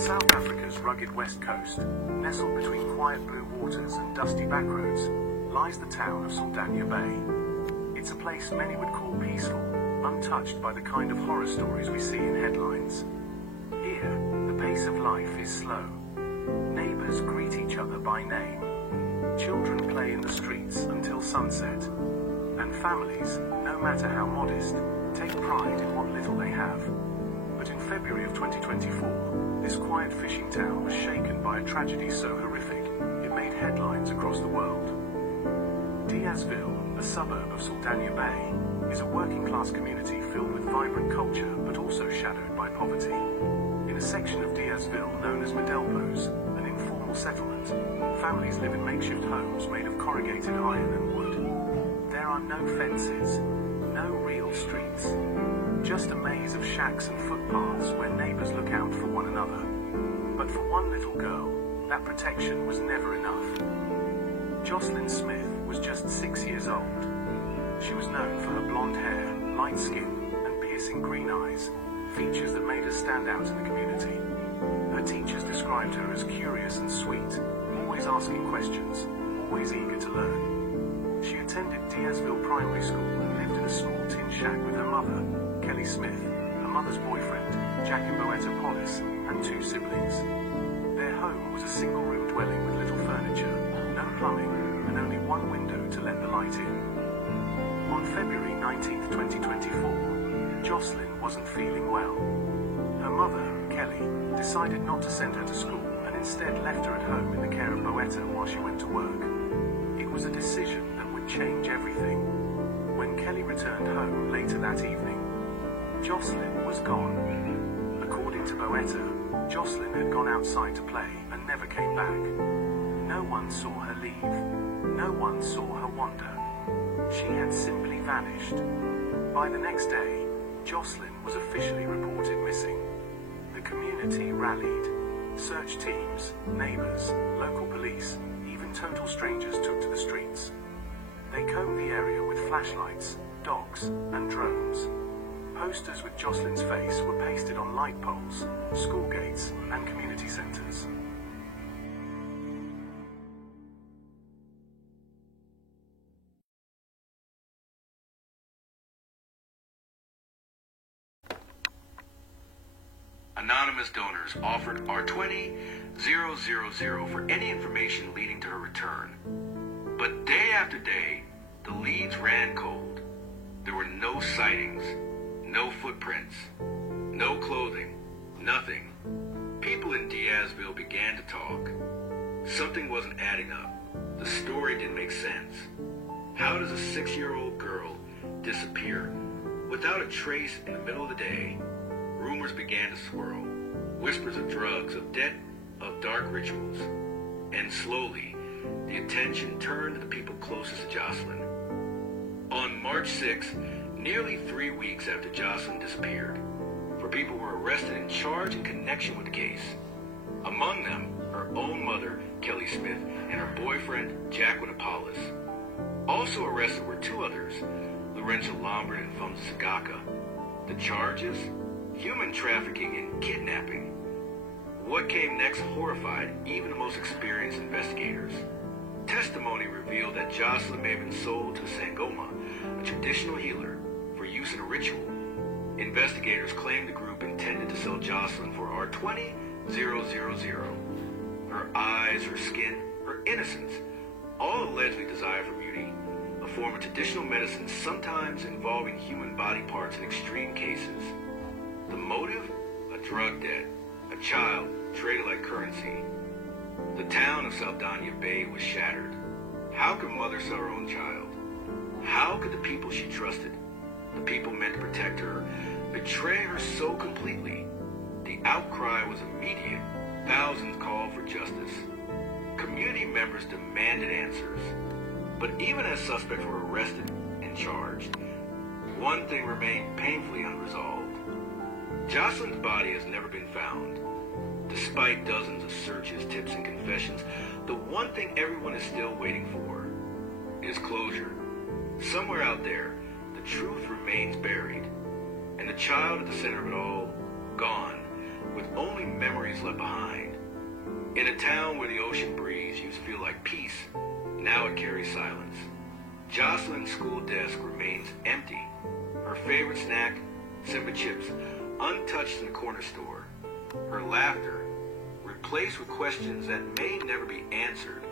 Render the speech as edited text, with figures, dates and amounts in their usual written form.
South Africa's rugged west coast, nestled between quiet blue waters and dusty backroads, lies the town of Saldanha Bay. It's a place many would call peaceful, untouched by the kind of horror stories we see in headlines. Here, the pace of life is slow. Neighbors greet each other by name. Children play in the streets until sunset. And families, no matter how modest, take pride in what little they have. But in February of 2024, this quiet fishing town was shaken by a tragedy so horrific, it made headlines across the world. Diazville, a suburb of Saldanha Bay, is a working-class community filled with vibrant culture but also shadowed by poverty. In a section of Diazville known as Medelpos, an informal settlement, families live in makeshift homes made of corrugated iron and wood. There are no fences, no real streets, just a maze of shacks and footpaths where neighbors look out for one another. But for one little girl, that protection was never enough. Jocelyn Smith was just 6 years old. She was known for her blonde hair, light skin, and piercing green eyes, features that made her stand out in the community. Her teachers described her as curious and sweet, always asking questions, always eager to learn. She attended Diazville Primary School and lived in a small tin shack with her mother, Kelly Smith, her mother's boyfriend, Jacoboeta Polis, and 2 siblings. Their home was a single-room dwelling with little furniture, no plumbing, and only one window to let the light in. On February 19, 2024, Jocelyn wasn't feeling well. Her mother, Kelly, decided not to send her to school and instead left her at home in the care of Boeta while she went to work. It was a decision that would change everything. When Kelly returned home later that evening, Jocelyn was gone. According to Boeta, Jocelyn had gone outside to play and never came back. No one saw her leave. No one saw her wander. She had simply vanished. By the next day, Jocelyn was officially reported missing. The community rallied. Search teams, neighbors, local police, even total strangers took to the streets. They combed the area with flashlights, dogs, and drones. Posters with Jocelyn's face were pasted on light poles, school gates, and community centers. Anonymous donors offered R20,000 for any information leading to her return. But day after day, the leads ran cold. There were no sightings, no footprints, no clothing, nothing. People in Diazville began to talk. Something wasn't adding up. The story didn't make sense. How does a 6-year-old girl disappear without a trace in the middle of the day? Rumors began to swirl, whispers of drugs, of debt, of dark rituals. And slowly, the attention turned to the people closest to Jocelyn. On March 6th, nearly 3 weeks after Jocelyn disappeared, 4 people were arrested and charged in connection with the case. Among them, her own mother, Kelly Smith, and her boyfriend, Jacqueline Apollos. Also arrested were 2 others, Lorenzo Lombard and Fumza Sagaka. The charges? Human trafficking and kidnapping. What came next horrified even the most experienced investigators. Testimony revealed that Jocelyn may have been sold to Sangoma, a traditional healer, for use in a ritual. Investigators claimed the group intended to sell Jocelyn for R20,000. Her eyes, her skin, her innocence, all allegedly desired for beauty, a form of traditional medicine sometimes involving human body parts in extreme cases. The motive? A drug debt. A child traded like currency. The town of Saldanha Bay was shattered. How could mother sell her own child? How could the people she trusted, the people meant to protect her, betray her so completely? The outcry was immediate. Thousands called for justice. Community members demanded answers. But even as suspects were arrested and charged, one thing remained painfully unresolved. Jocelyn's body has never been found. Despite dozens of searches, tips, and confessions, the one thing everyone is still waiting for is closure. Somewhere out there, the truth remains buried, and the child at the center of it all, gone, with only memories left behind. In a town where the ocean breeze used to feel like peace, now it carries silence. Jocelyn's school desk remains empty. Her favorite snack, Simba chips, untouched in the corner store. Her laughter, replaced with questions that may never be answered,